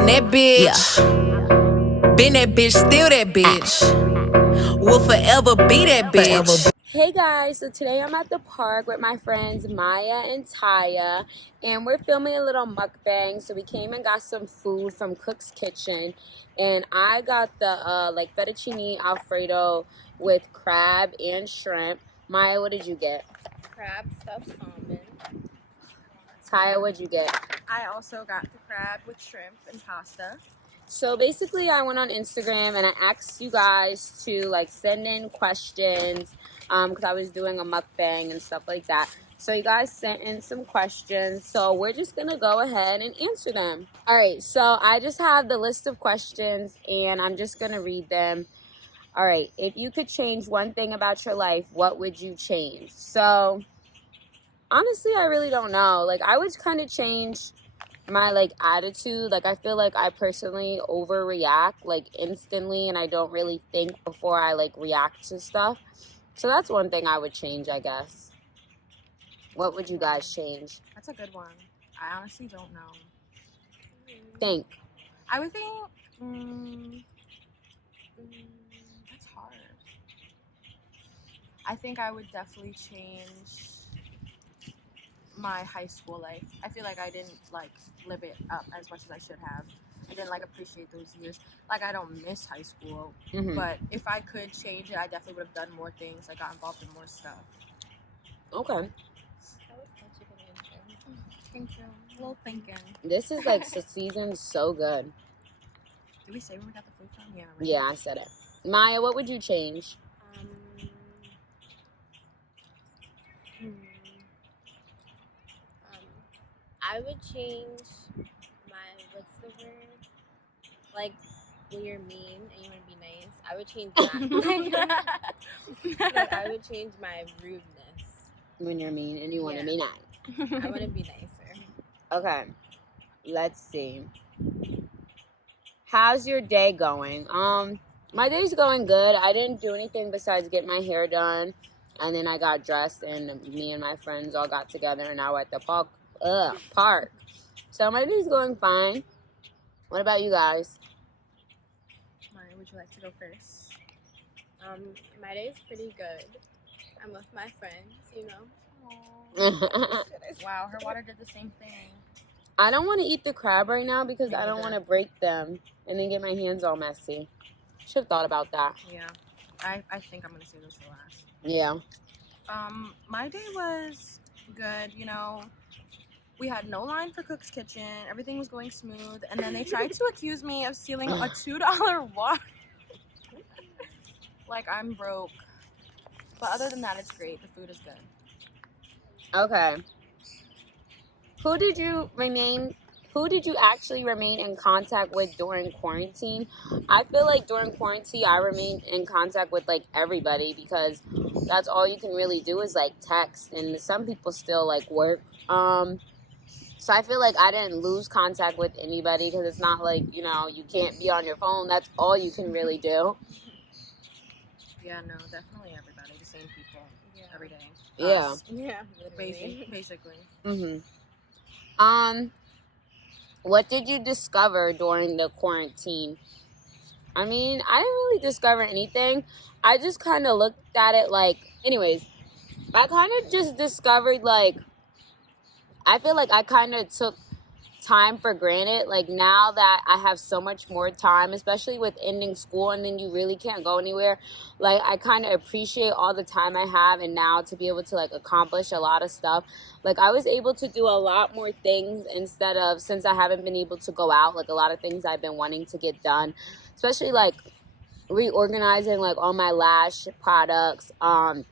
I'm that bitch. Yeah. Been that bitch, still that bitch. Will forever be that bitch. Hey guys, so today I'm at the park with my friends Maya and Taya, and we're filming a little mukbang. So we came and got some food from Cook's Kitchen, and I got the like fettuccine alfredo with crab and shrimp. Maya, what did you get? Crab stuffed salmon. Taya, what'd you get? I also got the crab with shrimp and pasta. So basically I went on Instagram and I asked you guys to like send in questions because I was doing a mukbang and stuff like that. So you guys sent in some questions, so we're just gonna go ahead and answer them. All right, so I just have the list of questions and I'm just gonna read them. All right, if you could change one thing about your life, what would you change? So honestly, I really don't know. Like, I would kind of change my like attitude. Like, I feel like I personally overreact like instantly, and I don't really think before I like react to stuff. So that's one thing I would change, I guess. What would you guys change? That's a good one. I honestly don't know. Think. I would think that's hard. I think I would definitely change my high school life. I feel like I didn't like live it up as much as I should have. I didn't like appreciate those years. Like, I don't miss high school, but if I could change it, I definitely would have done more things. I got involved in more stuff. Okay. That was such a good answer. Thank you. A little thinking. This is like season so good. Did we say where we got the food from? Yeah. Right. Yeah, I said it. Maya, what would you change? I would change my, what's the word? Like, when you're mean and you want to be nice, I would change that. Like, I would change my rudeness. When you're mean and you want to be nice. I want to be nicer. Okay. Let's see. How's your day going? My day's going good. I didn't do anything besides get my hair done. And then I got dressed, and me and my friends all got together, and now we're at the park. So my day's going fine. What about you guys? Maya, would you like to go first? My day's pretty good. I'm with my friends, you know. Wow, her water did the same thing. I don't want to eat the crab right now because I don't want to break them and then get my hands all messy. Should have thought about that. Yeah, I think I'm gonna save those for last. Yeah. My day was good. You know, we had no line for Cook's Kitchen. Everything was going smooth, and then they tried to accuse me of stealing a $2 water. Like, I'm broke. But other than that, it's great. The food is good. Okay. Who did you actually remain in contact with during quarantine? I feel like during quarantine, I remained in contact with like everybody because that's all you can really do is like text, and some people still like work. So I feel like I didn't lose contact with anybody because it's not like, you know, you can't be on your phone. That's all you can really do. Yeah, no, definitely everybody. The same people every day. Yeah. Us. Yeah, Basically. What did you discover during the quarantine? I mean, I didn't really discover anything. I just kind of looked at it like, anyways, I kind of just discovered like, I feel like I kind of took time for granted. Like, now that I have so much more time, especially with ending school and then you really can't go anywhere, like, I kind of appreciate all the time I have, and now to be able to like accomplish a lot of stuff. Like, I was able to do a lot more things instead of, since I haven't been able to go out, like a lot of things I've been wanting to get done, especially like reorganizing like all my lash products and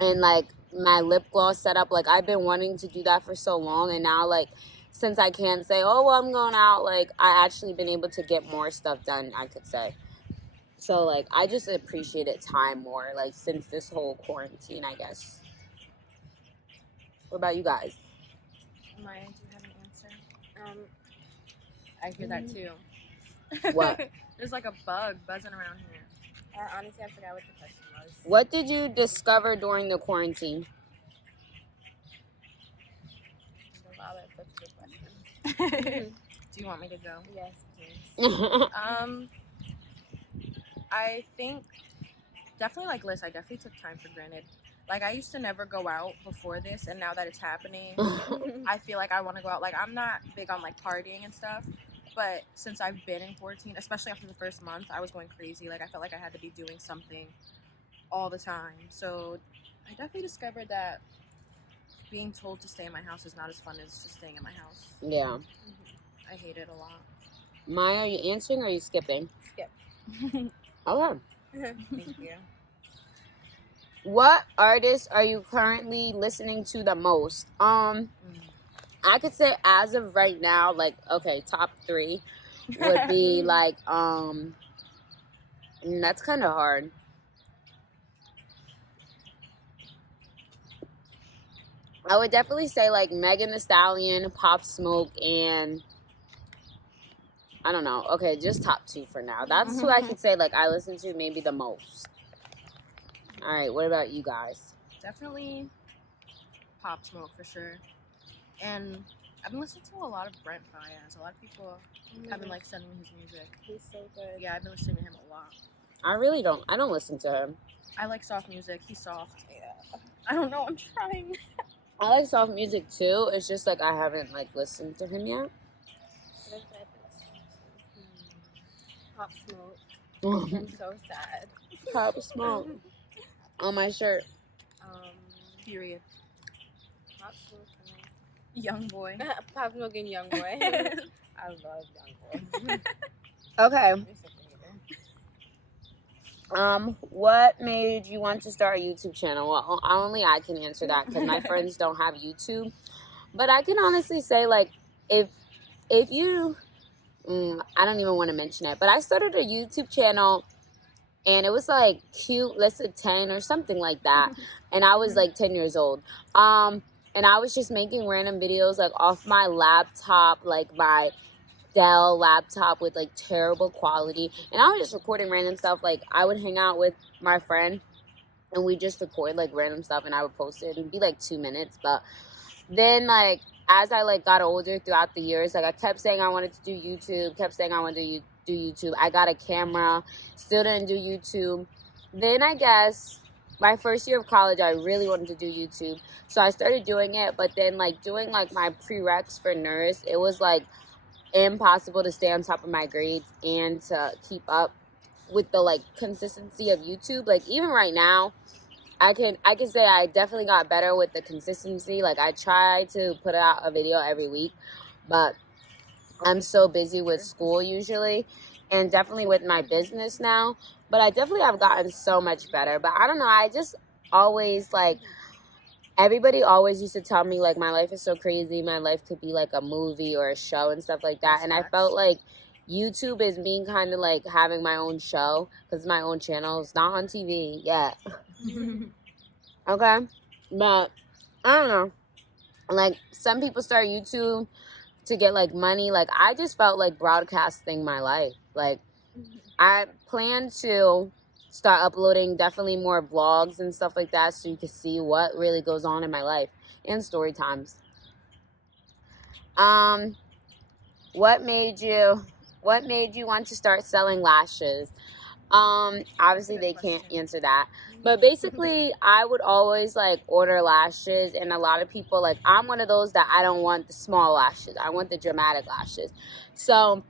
like my lip gloss setup. Like, I've been wanting to do that for so long, and now like since I can't say, oh, well, I'm going out, like, I actually been able to get more stuff done, I could say. So, like, I just appreciated time more, like, since this whole quarantine, I guess. What about you guys? Maya, do you have an answer? I hear that too. What? There's like a bug buzzing around here. Honestly, I forgot what the question was. What did you discover during the quarantine? Wow, that's such a good question. Do Do you want me to go? Yes, please. I think definitely like Liz, I definitely took time for granted. Like I used to never go out before this, and now that it's happening, I feel like I want to go out. Like I'm not big on like partying and stuff, but since I've been in quarantine, especially after the first month, I was going crazy. Like I felt like I had to be doing something all the time. So I definitely discovered that being told to stay in my house is not as fun as just staying in my house. Yeah. I hate it a lot. Maya, are you answering or are you skipping? Skip. Okay. Thank you. What artists are you currently listening to the most? I could say as of right now, like, okay, top 3 would be like, that's kind of hard. I would definitely say like Megan Thee Stallion, Pop Smoke, and I don't know. Okay, just top 2 for now. That's who I could say like I listen to maybe the most. All right, what about you guys? Definitely Pop Smoke for sure. And I've been listening to a lot of Brent Faiyaz. A lot of people have been like sending me his music. He's so good. Yeah, I've been listening to him a lot. I don't listen to him. I like soft music. He's soft. Yeah. I don't know. I'm trying. I like soft music too. It's just like I haven't like listened to him yet. What have I been listening to? Pop Smoke. I'm so sad. Pop Smoke on my shirt. Period. Pop Smoke Young boy. and Pop Smoke and Young Boy. I love Young Boy. Okay. You're such a hater. What made you want to start a YouTube channel? Well, only I can answer that because my friends don't have YouTube. But I can honestly say, like, if you, I don't even want to mention it, but I started a YouTube channel, and it was like cute, let's say 10 or something like that, and I was like 10 years old. And I was just making random videos like off my laptop, like my Dell laptop with like terrible quality, and I was just recording random stuff. Like I would hang out with my friend and we just record like random stuff, and I would post it. It'd be like 2 minutes. But then like as I like got older throughout the years, like I kept saying I wanted to do YouTube, kept saying I wanted to do YouTube. I got a camera, still didn't do YouTube. Then I guess my first year of college, I really wanted to do YouTube, so I started doing it. But then like doing like my prereqs for nurse, it was like impossible to stay on top of my grades and to keep up with the like consistency of YouTube. Like even right now, I can say I definitely got better with the consistency. Like I try to put out a video every week, but I'm so busy with school usually, and definitely with my business now. But I definitely have gotten so much better. But I don't know, I just always like, everybody always used to tell me like my life is so crazy, my life could be like a movie or a show and stuff like that. And I felt like YouTube is me kind of like having my own show, because my own channel is not on TV yet. Okay, but I don't know, like some people start YouTube to get like money. Like I just felt like broadcasting my life. Like I plan to start uploading definitely more vlogs and stuff like that, so you can see what really goes on in my life, and story times. What made you want to start selling lashes? Obviously they can't answer that, but basically I would always like order lashes, and a lot of people, like I'm one of those that I don't want the small lashes, I want the dramatic lashes. So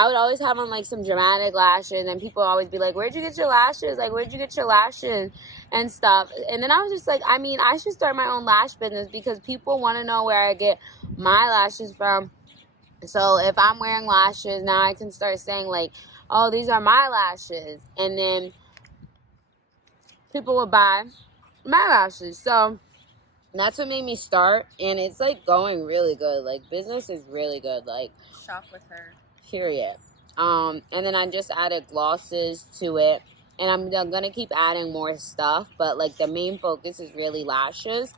I would always have on like some dramatic lashes, and people would always be like, where'd you get your lashes? Like, where'd you get your lashes and stuff? And then I was just like, I mean, I should start my own lash business, because people want to know where I get my lashes from. So if I'm wearing lashes, now I can start saying like, oh, these are my lashes. And then people will buy my lashes. So that's what made me start. And it's like going really good. Like business is really good. Like Shop with her. period. And then I just added glosses to it, and I'm gonna keep adding more stuff, but like the main focus is really lashes.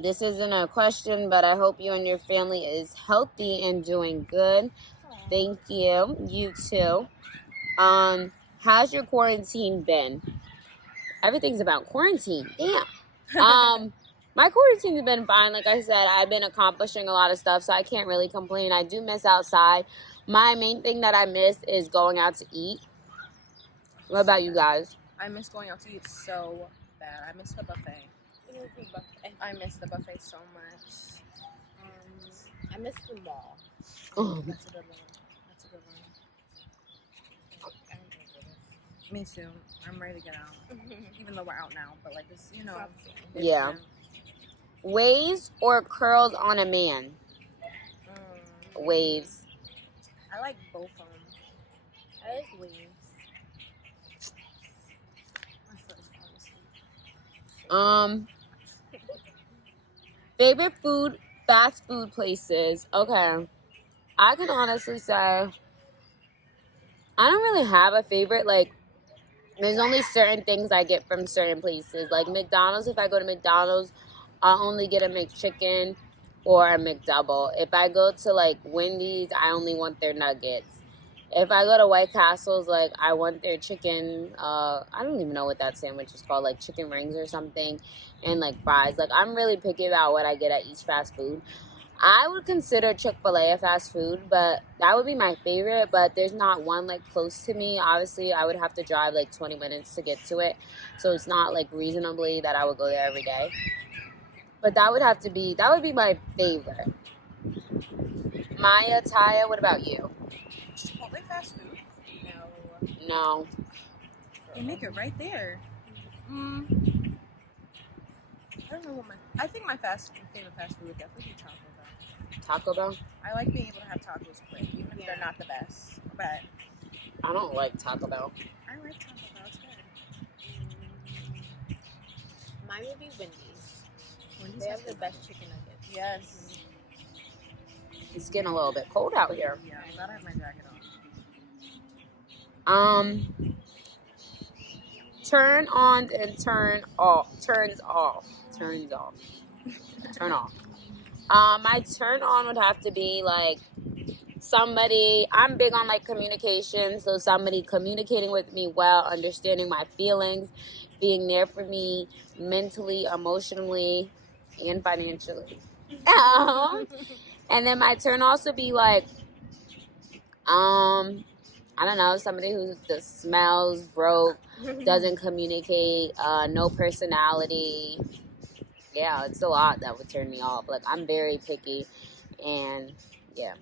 This isn't a question, but I hope you and your family is healthy and doing good. Thank you. You too. How's your quarantine been? Everything's about quarantine. Damn. My quarantine's been fine. Like I said, I've been accomplishing a lot of stuff, so I can't really complain. I do miss outside. My main thing that I miss is going out to eat. What about you guys? I miss going out to eat so bad. I miss the buffet. I miss the buffet so much. I miss the mall. That's a good one. That's a good one. Me too. I'm ready to get out. Even though we're out now, but like this, you know. Yeah. Waves or curls on a man? Waves. I like both of them. I like waves. My foot is falling asleep. Favorite food, fast food places. Okay. I can honestly say I don't really have a favorite. Like, there's only certain things I get from certain places. Like McDonald's, if I go to McDonald's, I'll only get a McChicken or a McDouble. If I go to like Wendy's, I only want their nuggets. If I go to White Castle's, like I want their chicken, I don't even know what that sandwich is called, like chicken rings or something, and like fries. Like I'm really picky about what I get at each fast food. I would consider Chick-fil-A a fast food, but that would be my favorite, but there's not one like close to me. Obviously, I would have to drive like 20 minutes to get to it, so it's not like reasonably that I would go there every day. But that would be my favorite. Maya, Taya, what about you? Chipotle fast food? No. They make it right there. I don't know what I think my favorite fast food would definitely be Taco Bell. Taco Bell? I like being able to have tacos quick, even if they're not the best. But I don't like Taco Bell. I like Taco Bell. It's good. Mine would be Wendy's. Wendy's They has have the good best food. chicken nuggets. Yes. It's getting a little bit cold out here. Yeah, I'm glad I have my jacket on. Turn on and turn off. Turn off. My turn on would have to be like somebody, I'm big on like communication, so somebody communicating with me well, understanding my feelings, being there for me mentally, emotionally, and financially. And then my turn also be like, I don't know, somebody who just smells broke, doesn't communicate, no personality. Yeah, it's a lot that would turn me off. Like, I'm very picky, and yeah.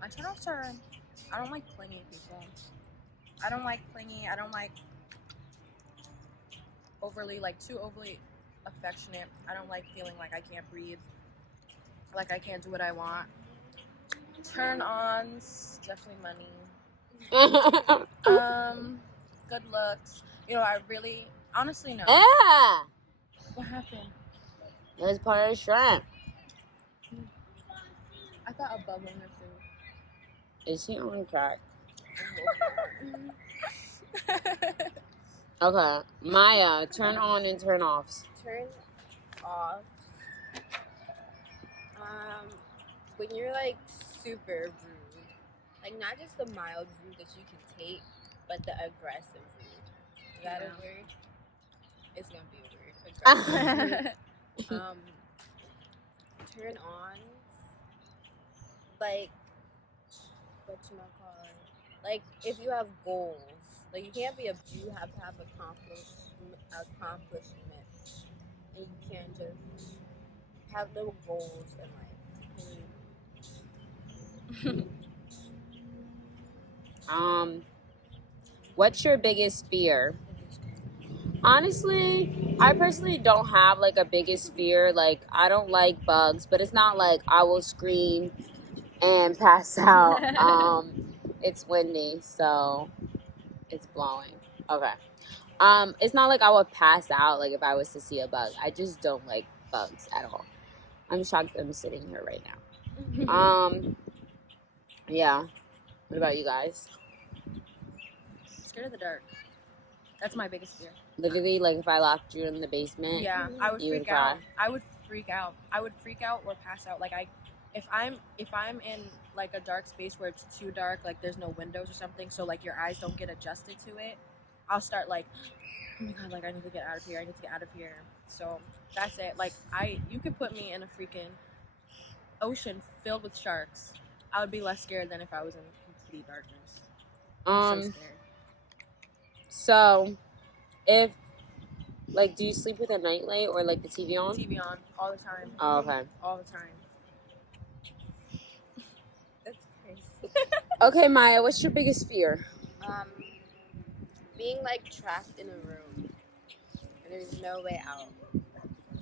My turn-offs are, I don't like clingy people. I don't like too overly affectionate. I don't like feeling like I can't breathe, like I can't do what I want. Turn-ons, definitely money. Good looks. You know, I really, honestly, no. Yeah, What happened? it's part of the shrimp. I thought a bug in her food. Is he on crack? Okay, Maya, turn on and turn offs. Turn off. When you're like super rude, like not just the mild rude that you can take, but the aggressive rude. Is that a word? It's gonna be a word. Aggressive rude. Turn on. Like, whatchamacallit? Like, if you have goals, like you have to have accomplishments, and you can't just have little goals in life. What's your biggest fear? Honestly, I personally don't have like a biggest fear. Like, I don't like bugs, but it's not like I will scream and pass out. It's windy, so it's blowing. Okay. It's not like I would pass out like if I was to see a bug. I just don't like bugs at all. I'm shocked I'm sitting here right now. Yeah. What about you guys? Scared of the dark. That's my biggest fear. Literally, like if I locked you in the basement. Yeah, I would You would freak out. cry. I would freak out. I would freak out or pass out. Like if I'm in like a dark space where it's too dark, like there's no windows or something, so like your eyes don't get adjusted to it, I'll start like oh my god, like I need to get out of here. I need to get out of here. So that's it. Like you could put me in a freaking ocean filled with sharks. I would be less scared than if I was in complete darkness. I'm so scared. So if like, do you sleep with a nightlight or like the TV on? TV on all the time. Oh, okay. All the time. That's crazy. Okay, Maya, what's your biggest fear? Being like trapped in a room and there's no way out.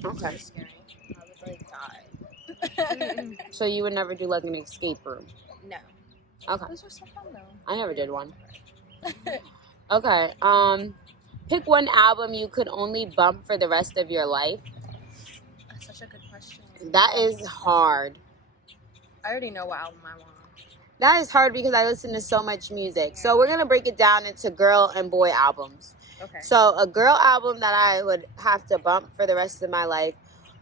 Okay. That's scary. I would like die. So you would never do like an escape room? No. Okay. Those are so fun though. I never did one. Okay. Pick one album you could only bump for the rest of your life. That's such a good question. That is hard. I already know what album I want. That is hard because I listen to so much music. So we're going to break it down into girl and boy albums. Okay. So a girl album that I would have to bump for the rest of my life,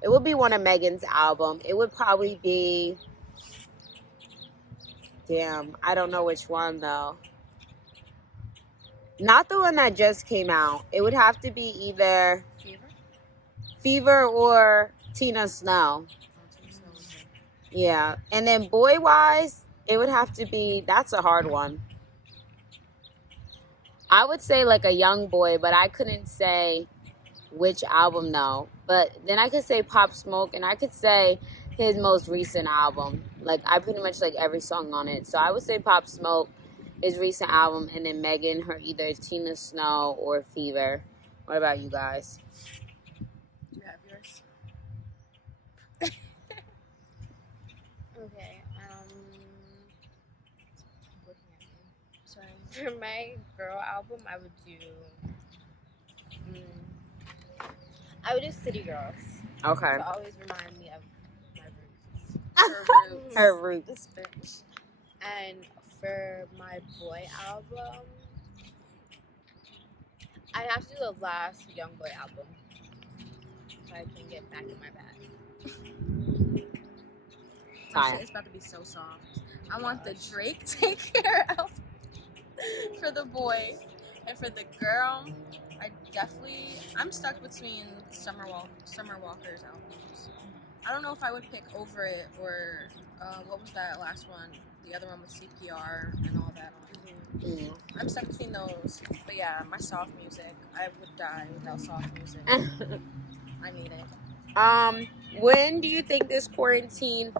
it would be one of Megan's album. It would probably be, damn, I don't know which one though. Not the one that just came out. It would have to be either Fever or Tina Snow. Yeah. And then boy-wise, it would have to be, that's a hard one. I would say like a Young Boy, but I couldn't say which album though. But then I could say Pop Smoke, and I could say his most recent album. Like I pretty much like every song on it. So I would say Pop Smoke, his recent album, and then Megan, her either Tina Snow or Fever. What about you guys? Do you have yours? Okay. Looking at me. Sorry. For my girl album, I would do. I would do City Girls. Okay. To always remind me of my roots. Her roots. This bitch. And for my boy album, I have to do the last Young Boy album so I can get back in my bag. My shit is about to be so soft. I want the Drake Take Care album for the boy, and for the girl, I'm stuck between Summer Walker's albums. I don't know if I would pick Over It or what was that last one? The other one with CPR and all that on. Mm. I'm stuck between those. But yeah, my soft music. I would die without soft music. I need it. When do you think this quarantine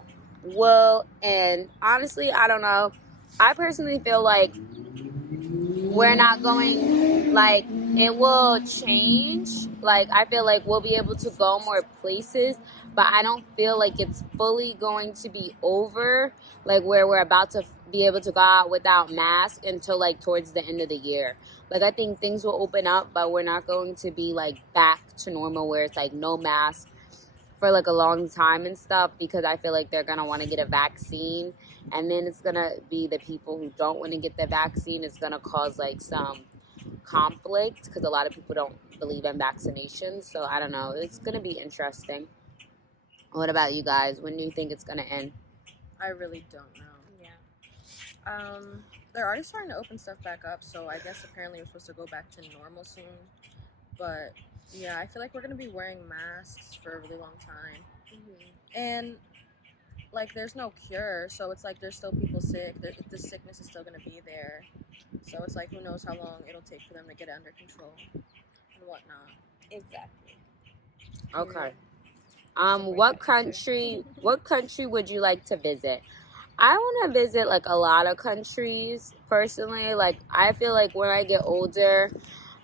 will end? Honestly, I don't know. I personally feel like we're not going, like, it will change. Like, I feel like we'll be able to go more places, but I don't feel like it's fully going to be over, like, where we're about to be able to go out without masks until, like, towards the end of the year. Like, I think things will open up, but we're not going to be, like, back to normal where it's, like, no mask for, like, a long time and stuff, because I feel like they're going to want to get a vaccine. And then it's going to be the people who don't want to get the vaccine. It's going to cause, like, some conflict because a lot of people don't believe in vaccinations. So, I don't know. It's going to be interesting. What about you guys? When do you think it's going to end? I really don't know. Yeah. They're already starting to open stuff back up, so I guess apparently we're supposed to go back to normal soon. But yeah, I feel like we're gonna be wearing masks for a really long time. And like, there's no cure, so it's like there's still people sick. The sickness is still gonna be there. So it's like, who knows how long it'll take for them to get it under control and whatnot. Exactly. Okay. What country would you like to visit? I want to visit like a lot of countries personally. Like, I feel like when I get older,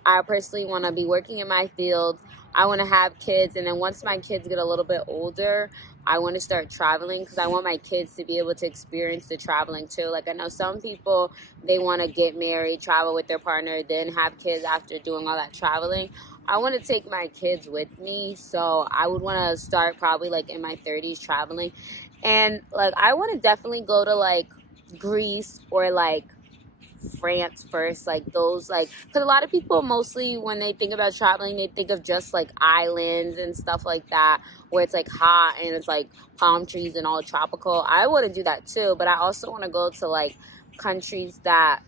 I personally want to be working in my field. I want to have kids, and then once my kids get a little bit older, I want to start traveling because I want my kids to be able to experience the traveling too. Like, I know some people, they want to get married, travel with their partner, then have kids after doing all that traveling. I want to take my kids with me, so I would want to start probably like in my 30s traveling. And like, I want to definitely go to like Greece or like France first, like those, like, because a lot of people mostly when they think about traveling, they think of just like islands and stuff like that where it's like hot and it's like palm trees and all tropical. I want to do that too, but I also want to go to like countries that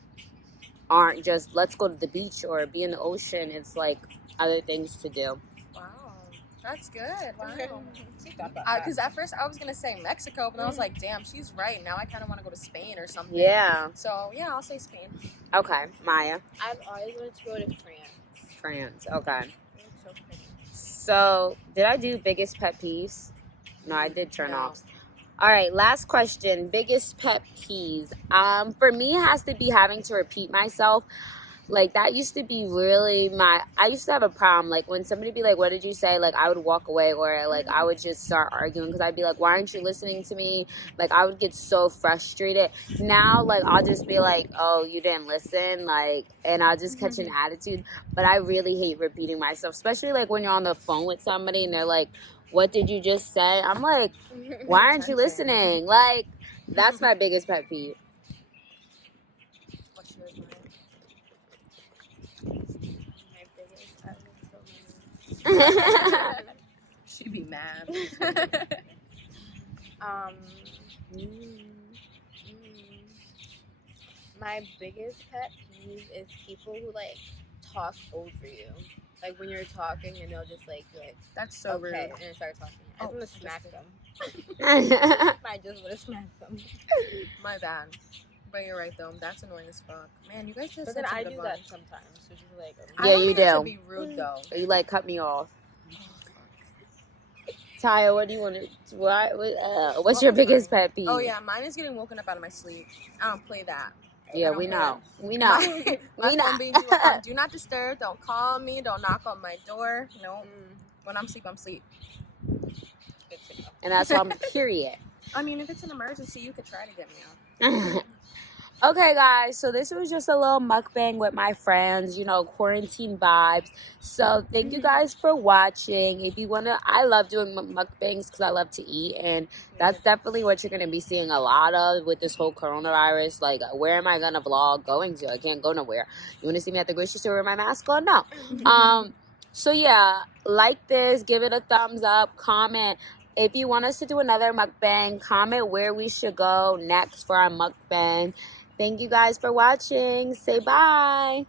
aren't just let's go to the beach or be in the ocean. It's like other things to do. Wow, that's good. Wow. She thought about that. Because at first I was gonna say Mexico, but I was like, damn, she's right. Now I kind of want to go to Spain or something. Yeah. So yeah, I'll say Spain. Okay, Maya. I've always wanted to go to France. France. Okay. It's so pretty. So, did I do biggest pet peeves? No, I did turn No. offs. All right, last question. Biggest pet peeves. For me, it has to be having to repeat myself. Like, that used to be really I used to have a problem. Like, when somebody be like, what did you say? Like, I would walk away, or like, I would just start arguing because I'd be like, why aren't you listening to me? Like, I would get so frustrated. Now, like, I'll just be like, oh, you didn't listen. Like, and I'll just catch an attitude. But I really hate repeating myself, especially like when you're on the phone with somebody and they're like, what did you just say? I'm like, why aren't you listening? Like, that's my biggest pet peeve. What's yours, Maya? My biggest. I have so many. She'd be mad. My biggest pet peeve is people who like talk over you. Like when you're talking and they'll just like be like, That's so okay, rude. and then start talking. I Oh, just want to smack them. I just want to smack them. My bad. But you're right though. That's annoying as fuck. Man, you guys just. But said then some I good do ones. that sometimes. So she's like, I Yeah, don't you mean that do. to be rude though. You like cut me off. Taya, what do you want to? What's your biggest pet peeve? Oh yeah, mine is getting woken up out of my sleep. I don't play that. Yeah, we know. We know. My We know. phone being do not disturb. Don't call me. Don't knock on my door. No. When I'm asleep, I'm asleep. good to know. And that's why I'm period. I mean, if it's an emergency, you could try to get me out. Okay, guys, so this was just a little mukbang with my friends, you know, quarantine vibes. So thank you guys for watching. If you want to, I love doing mukbangs because I love to eat, and that's definitely what you're going to be seeing a lot of with this whole coronavirus. Like, where am I going to vlog going to? I can't go nowhere. You want to see me at the grocery store with my mask on? No. So yeah, like this, give it a thumbs up, comment. If you want us to do another mukbang, comment where we should go next for our mukbang. Thank you guys for watching. Say bye.